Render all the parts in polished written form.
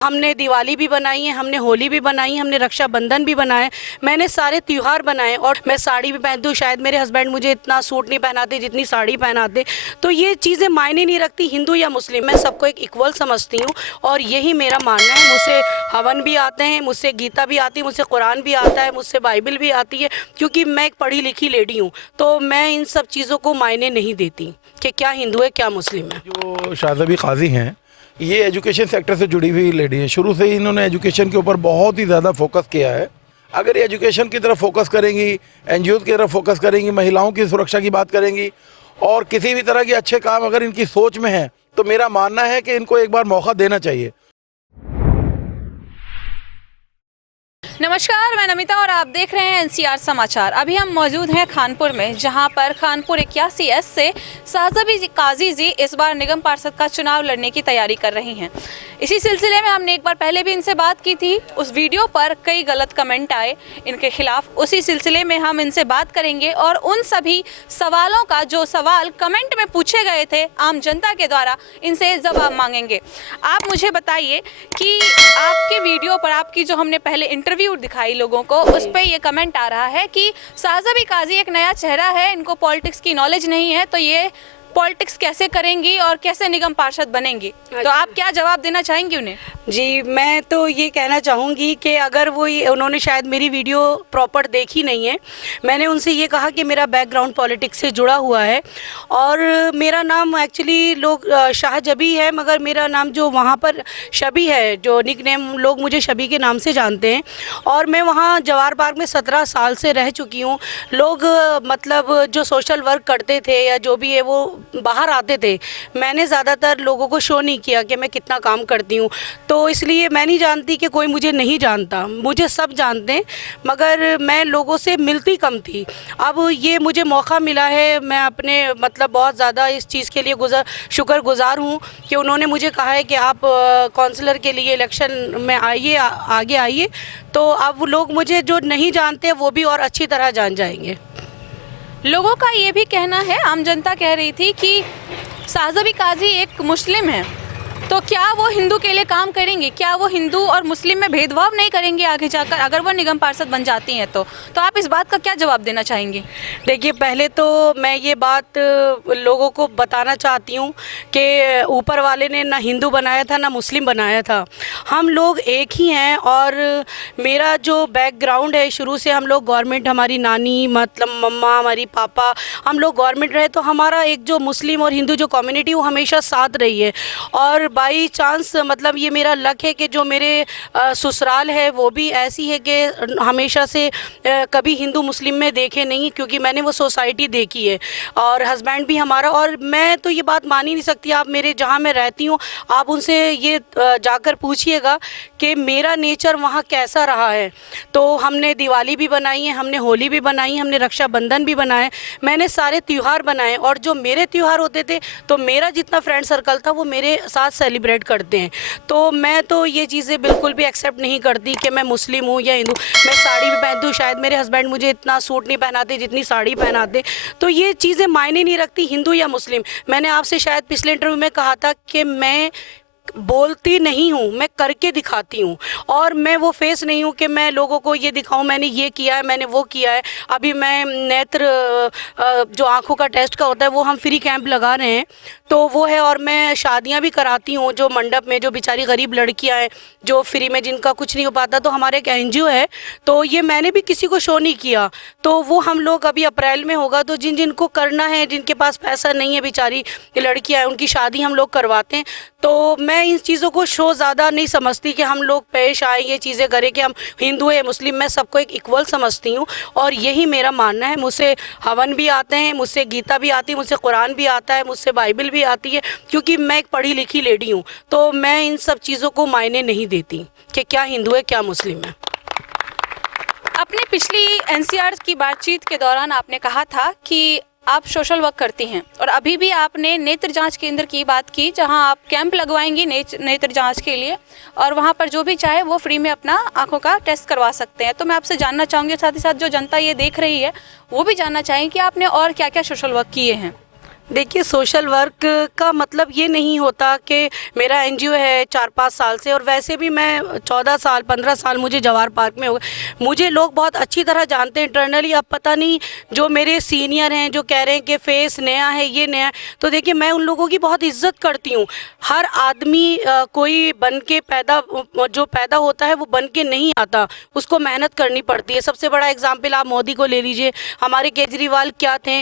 हमने दिवाली भी बनाई है, हमने होली भी बनाई है, हमने रक्षाबंधन भी बनाए। मैंने सारे त्यौहार बनाए और मैं साड़ी भी पहनती हूँ। शायद मेरे हस्बैंड मुझे इतना सूट नहीं पहनाते जितनी साड़ी पहनाते। तो ये चीज़ें मायने नहीं रखती हिंदू या मुस्लिम, मैं सबको एक इक्वल समझती हूँ और यही मेरा मानना है। मुझसे हवन भी आते हैं, मुझसे गीता भी आती है, मुझसे कुरान भी आता है, मुझसे बाइबल भी आती है, क्योंकि मैं एक पढ़ी लिखी लेडी हूँ। तो मैं इन सब चीज़ों को मायने नहीं देती कि क्या हिंदू है क्या मुस्लिम है। जो शाज़बी काजी हैं, ये एजुकेशन सेक्टर से जुड़ी हुई लेडी है। शुरू से ही इन्होंने एजुकेशन के ऊपर बहुत ही ज़्यादा फोकस किया है। अगर ये एजुकेशन की तरफ फोकस करेंगी, एनजीओ की तरफ फोकस करेंगी, महिलाओं की सुरक्षा की बात करेंगी और किसी भी तरह के अच्छे काम अगर इनकी सोच में है, तो मेरा मानना है कि इनको एक बार मौका देना चाहिए। नमस्कार, मैं नमिता और आप देख रहे हैं एनसीआर समाचार। अभी हम मौजूद हैं खानपुर में, जहां पर खानपुर 81 से शाज़बी काजी जी इस बार निगम पार्षद का चुनाव लड़ने की तैयारी कर रही हैं। इसी सिलसिले में हमने एक बार पहले भी इनसे बात की थी। उस वीडियो पर कई गलत कमेंट आए इनके खिलाफ। उसी सिलसिले में हम इनसे बात करेंगे और उन सभी सवालों का जो सवाल कमेंट में पूछे गए थे आम जनता के द्वारा, इनसे जवाब मांगेंगे। आप मुझे बताइए कि आपके वीडियो पर, आपकी जो हमने पहले इंटरव्यू दिखाई लोगों को, उस पे ये कमेंट आ रहा है कि शाज़बी काजी एक नया चेहरा है, इनको पॉलिटिक्स की नॉलेज नहीं है, तो ये पॉलिटिक्स कैसे करेंगी और कैसे निगम पार्षद बनेंगी। तो आप क्या जवाब देना चाहेंगी उन्हें? जी, मैं तो ये कहना चाहूँगी कि अगर उन्होंने शायद मेरी वीडियो प्रॉपर देखी नहीं है। मैंने उनसे ये कहा कि मेरा बैकग्राउंड पॉलिटिक्स से जुड़ा हुआ है और मेरा नाम एक्चुअली लोग शाहजबी है, मगर मेरा नाम जो वहाँ पर शबी है, जो निक नेम लोग मुझे शबी के नाम से जानते हैं। और मैं वहाँ जवाहर बाग में 17 साल से रह चुकी हूँ। लोग मतलब जो सोशल वर्क करते थे या जो भी है वो बाहर आते थे। मैंने ज़्यादातर लोगों को शो नहीं किया कि मैं कितना काम करती हूँ, तो इसलिए मैं नहीं जानती कि कोई मुझे नहीं जानता। मुझे सब जानते हैं, मगर मैं लोगों से मिलती कम थी। अब ये मुझे मौका मिला है, मैं अपने मतलब बहुत ज़्यादा इस चीज़ के लिए शुक्रगुज़ार हूँ कि उन्होंने मुझे कहा है कि आप काउंसलर के लिए इलेक्शन में आइए, आगे आइए। तो अब लोग मुझे जो नहीं जानते वो भी और अच्छी तरह जान जाएंगे। लोगों का ये भी कहना है, आम जनता कह रही थी कि शाज़बी काजी एक मुस्लिम है, तो क्या वो हिंदू के लिए काम करेंगे? क्या वो हिंदू और मुस्लिम में भेदभाव नहीं करेंगे आगे जाकर, अगर वो निगम पार्षद बन जाती हैं? तो आप इस बात का क्या जवाब देना चाहेंगे? देखिए, पहले तो मैं ये बात लोगों को बताना चाहती हूँ कि ऊपर वाले ने ना हिंदू बनाया था ना मुस्लिम बनाया था। हम लोग एक ही हैं और मेरा जो बैकग्राउंड है, शुरू से हम लोग गवर्नमेंट, हमारी नानी मतलब मम्मा, हमारी पापा, हम लोग गवर्नमेंट रहे। तो हमारा एक जो मुस्लिम और हिंदू जो कम्युनिटी वो हमेशा साथ रही है। और बाई चांस मतलब ये मेरा लक है कि जो मेरे ससुराल है वो भी ऐसी है कि हमेशा से कभी हिंदू मुस्लिम में देखे नहीं, क्योंकि मैंने वो सोसाइटी देखी है। और हस्बैंड भी हमारा, और मैं तो ये बात मान ही नहीं सकती। आप मेरे जहाँ मैं रहती हूँ, आप उनसे ये जाकर पूछिएगा कि मेरा नेचर वहाँ कैसा रहा है। तो हमने दिवाली भी बनाई है, हमने होली भी बनाई है, हमने रक्षाबंधन भी बनाए। मैंने सारे त्यौहार बनाए और जो मेरे त्यौहार होते थे तो मेरा जितना फ्रेंड सर्कल था वो मेरे साथ सेलिब्रेट करते हैं। तो मैं तो ये चीज़ें बिल्कुल भी एक्सेप्ट नहीं करती कि मैं मुस्लिम हूँ या हिंदू। मैं साड़ी भी पहनती हूँ। शायद मेरे हस्बैंड मुझे इतना सूट नहीं पहनाते जितनी साड़ी पहनाते। तो ये चीज़ें मायने नहीं रखती हिंदू या मुस्लिम। मैंने आपसे शायद पिछले इंटरव्यू में कहा था कि मैं बोलती नहीं हूँ, मैं करके दिखाती हूँ। और मैं वो फेस नहीं हूँ कि मैं लोगों को ये दिखाऊँ मैंने ये किया है, मैंने वो किया है। अभी मैं नेत्र जो आँखों का टेस्ट का होता है वो हम फ्री कैंप लगा रहे हैं, तो वो है। और मैं शादियाँ भी कराती हूँ, जो मंडप में जो बेचारी गरीब लड़कियाँ हैं जो फ्री में, जिनका कुछ नहीं हो पाता, तो हमारे एक एनजीओ है। तो ये मैंने भी किसी को शो नहीं किया। तो वो हम लोग अभी अप्रैल में होगा, तो जिनको करना है, जिनके पास पैसा नहीं है, बेचारी लड़कियाँ हैं, उनकी शादी हम लोग करवाते हैं। तो मैं इन चीज़ों को शो ज़्यादा नहीं समझती कि हम लोग पेश आए, ये चीज़ें करें कि हम हिंदू है मुस्लिम, मैं सबको एक इक्वल समझती हूँ और यही मेरा मानना है। मुझसे हवन भी आते हैं, मुझसे गीता भी आती है, मुझसे कुरान भी आता है, मुझसे बाइबल भी आती है, क्योंकि मैं एक पढ़ी लिखी लेडी हूँ। तो मैं इन सब चीज़ों को मायने नहीं देती कि क्या हिंदू है क्या मुस्लिम है। अपनी पिछली एनसीआर की बातचीत के दौरान आपने कहा था कि आप सोशल वर्क करती हैं और अभी भी आपने नेत्र जांच केंद्र की बात की, जहां आप कैंप लगवाएंगी नेत्र जांच के लिए, और वहां पर जो भी चाहे वो फ्री में अपना आंखों का टेस्ट करवा सकते हैं। तो मैं आपसे जानना चाहूँगी, साथ ही साथ जो जनता ये देख रही है वो भी जानना चाहेंगे कि आपने और क्या क्या सोशल वर्क किए हैं। देखिए, सोशल वर्क का मतलब ये नहीं होता कि मेरा एनजीओ है 4-5 साल से, और वैसे भी मैं 14 साल 15 साल मुझे जवाहर पार्क में हो गए। मुझे लोग बहुत अच्छी तरह जानते हैं इंटरनली। अब पता नहीं जो मेरे सीनियर हैं जो कह रहे हैं कि फेस नया है, ये नया है, तो देखिए मैं उन लोगों की बहुत इज्जत करती हूँ। हर आदमी कोई बन के जो पैदा होता है वो बन के नहीं आता, उसको मेहनत करनी पड़ती है। सबसे बड़ा एग्जाम्पल आप मोदी को ले लीजिए। हमारे केजरीवाल क्या थे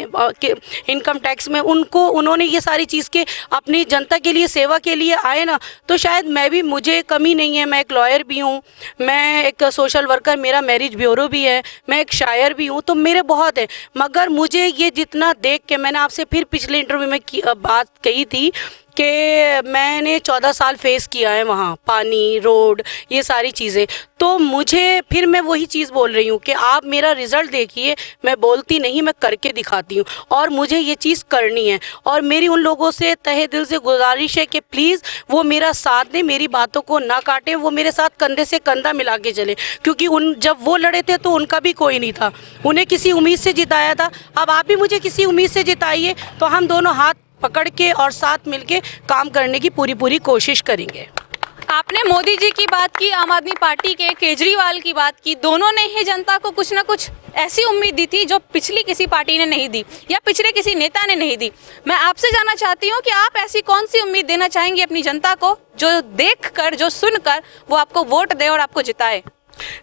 इनकम टैक्स में, उन्होंने ये सारी चीज़ के अपनी जनता के लिए सेवा के लिए आए ना, तो शायद मैं भी, मुझे कमी नहीं है। मैं एक लॉयर भी हूँ, मैं एक सोशल वर्कर, मेरा मैरिज ब्यूरो भी है, मैं एक शायर भी हूँ, तो मेरे बहुत है। मगर मुझे ये जितना देख के, मैंने आपसे फिर पिछले इंटरव्यू में बात कही थी कि मैंने 14 साल फेस किया है वहाँ, पानी, रोड, ये सारी चीज़ें। तो मुझे फिर मैं वही चीज़ बोल रही हूँ कि आप मेरा रिज़ल्ट देखिए, मैं बोलती नहीं, मैं करके दिखाती हूँ, और मुझे ये चीज़ करनी है। और मेरी उन लोगों से तहे दिल से गुजारिश है कि प्लीज़ वो मेरा साथ दें, मेरी बातों को ना काटें, वो मेरे साथ कंधे से कंधा मिला के चले, क्योंकि जब वो लड़े थे तो उनका भी कोई नहीं था, उन्हें किसी उम्मीद से जिताया था। अब आप भी मुझे किसी उम्मीद से जिताइए, तो हम दोनों हाथ पकड़ के और साथ मिलके काम करने की पूरी कोशिश करेंगे। आपने मोदी जी की बात की, आम आदमी पार्टी के केजरीवाल की बात की, दोनों ने ही जनता को कुछ ना कुछ ऐसी उम्मीद दी थी जो पिछली किसी पार्टी ने नहीं दी या पिछले किसी नेता ने नहीं दी। मैं आपसे जानना चाहती हूँ कि आप ऐसी कौन सी उम्मीद देना चाहेंगे अपनी जनता को, जो देखकर, जो सुनकर वो आपको वोट दे और आपको जिताए?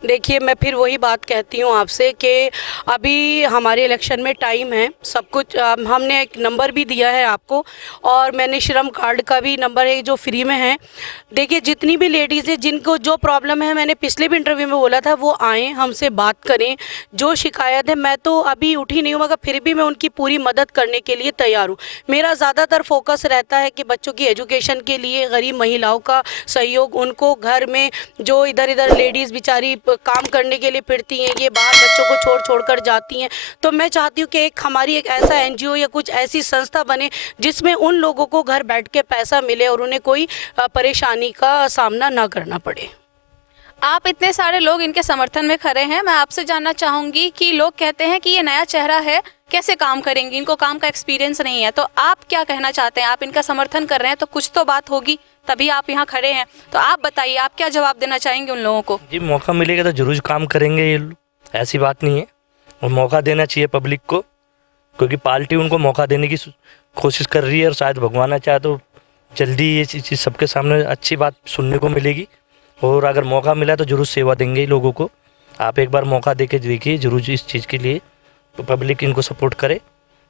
देखिए, मैं फिर वही बात कहती हूँ आपसे कि अभी हमारे इलेक्शन में टाइम है, सब कुछ हमने एक नंबर भी दिया है आपको, और मैंने श्रम कार्ड का भी नंबर है जो फ्री में है। देखिए, जितनी भी लेडीज़ है जिनको जो प्रॉब्लम है, मैंने पिछले भी इंटरव्यू में बोला था, वो आएँ, हमसे बात करें। जो शिकायत है, मैं तो अभी उठी नहीं हूँ, मगर फिर भी मैं उनकी पूरी मदद करने के लिए तैयार हूँ। मेरा ज़्यादातर फोकस रहता है कि बच्चों की एजुकेशन के लिए, गरीब महिलाओं का सहयोग, उनको घर में जो इधर इधर लेडीज़ बेचारी काम करने के लिए फिरती हैं, ये बाहर बच्चों को छोड़ कर जाती हैं, तो मैं चाहती हूँ कि हमारी एक ऐसा एनजीओ या कुछ ऐसी संस्था बने जिसमें उन लोगों को घर बैठ के पैसा मिले और उन्हें कोई परेशानी का सामना ना करना पड़े। आप इतने सारे लोग इनके समर्थन में खड़े हैं, मैं आपसे जानना चाहूँगी कि लोग कहते हैं कि ये नया चेहरा है, कैसे काम करेंगी, इनको काम का एक्सपीरियंस नहीं है, तो आप क्या कहना चाहते हैं? आप इनका समर्थन कर रहे हैं तो कुछ तो बात होगी, तभी आप यहाँ खड़े हैं, तो आप बताइए, आप क्या जवाब देना चाहेंगे उन लोगों को? जी, मौका मिलेगा तो जरूर काम करेंगे ये लोग, ऐसी बात नहीं है, और मौका देना चाहिए पब्लिक को, क्योंकि पार्टी उनको मौका देने की कोशिश कर रही है, और शायद भगवान चाहे तो जल्दी ये चीज़ सबके सामने अच्छी बात सुनने को मिलेगी, और अगर मौका मिला तो जरूर सेवा देंगे लोगों को। आप एक बार मौका दे के देखिए जरूर इस चीज़ के लिए, तो पब्लिक इनको सपोर्ट करे,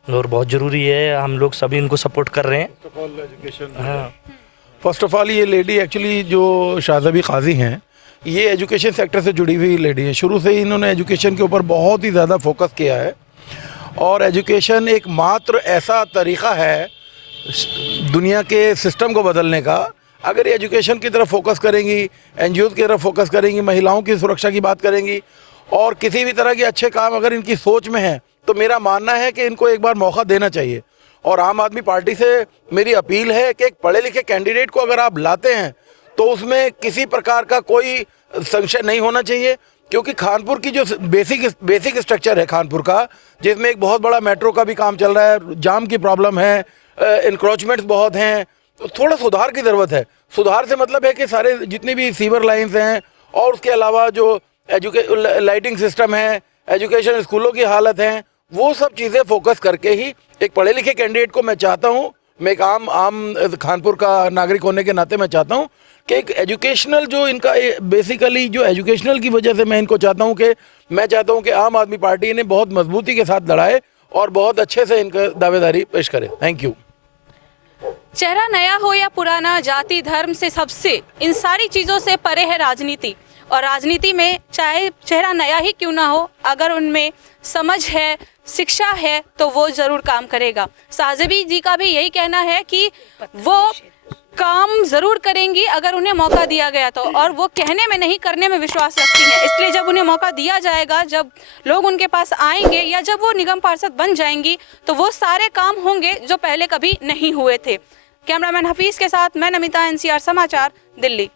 और बहुत ज़रूरी है, हम लोग सभी इनको सपोर्ट कर रहे हैं। हाँ, फर्स्ट ऑफ ऑल ये लेडी एक्चुअली जो शाहज़बी काजी हैं, ये एजुकेशन सेक्टर से जुड़ी हुई लेडी है। शुरू से ही इन्होंने एजुकेशन के ऊपर बहुत ही ज़्यादा फोकस किया है, और एजुकेशन एक मात्र ऐसा तरीक़ा है दुनिया के सिस्टम को बदलने का। अगर ये एजुकेशन की तरफ फोकस करेंगी, एनजीओ की तरफ फोकस करेंगी, महिलाओं की सुरक्षा की बात करेंगी, और किसी भी तरह के अच्छे काम अगर इनकी सोच में है, तो मेरा मानना है कि इनको एक बार मौका देना चाहिए। और आम आदमी पार्टी से मेरी अपील है कि एक पढ़े लिखे कैंडिडेट को अगर आप लाते हैं तो उसमें किसी प्रकार का कोई संशय नहीं होना चाहिए, क्योंकि कानपुर की जो बेसिक स्ट्रक्चर है कानपुर का, जिसमें एक बहुत बड़ा मेट्रो का भी काम चल रहा है, जाम की प्रॉब्लम है, इंक्रोचमेंट्स बहुत हैं, तो थोड़ा सुधार की ज़रूरत है। सुधार से मतलब है कि सारे जितनी भी सीवर लाइंस हैं, और उसके अलावा जो लाइटिंग सिस्टम है, एजुकेशन स्कूलों की हालत है, वो सब चीज़ें फोकस करके ही एक पढ़े लिखे कैंडिडेट को मैं चाहता हूँ, मैं एक आम कानपुर का नागरिक होने के नाते मैं चाहता हूँ कि एक एजुकेशनल जो इनका बेसिकली जो एजुकेशनल की वजह से मैं इनको चाहता हूँ कि आम आदमी पार्टी ने बहुत मजबूती के साथ लड़ाए और बहुत अच्छे से इनका दावेदारी पेश करे। Thank you. चेहरा नया हो या पुराना, जाति धर्म से, सबसे, इन सारी चीज़ों से परे है राजनीति, और राजनीति में चाहे चेहरा नया ही क्यों ना हो, अगर उनमें समझ है, शिक्षा है, तो वो ज़रूर काम करेगा। शाहज़बी जी का भी यही कहना है कि वो काम ज़रूर करेंगी अगर उन्हें मौका दिया गया तो, और वो कहने में नहीं करने में विश्वास रखती हैं। इसलिए जब उन्हें मौका दिया जाएगा, जब लोग उनके पास आएंगे या जब वो निगम पार्षद बन जाएंगी, तो वो सारे काम होंगे जो पहले कभी नहीं हुए थे। कैमरामैन हफीज़ के साथ मैं नमिता, NCR समाचार, दिल्ली।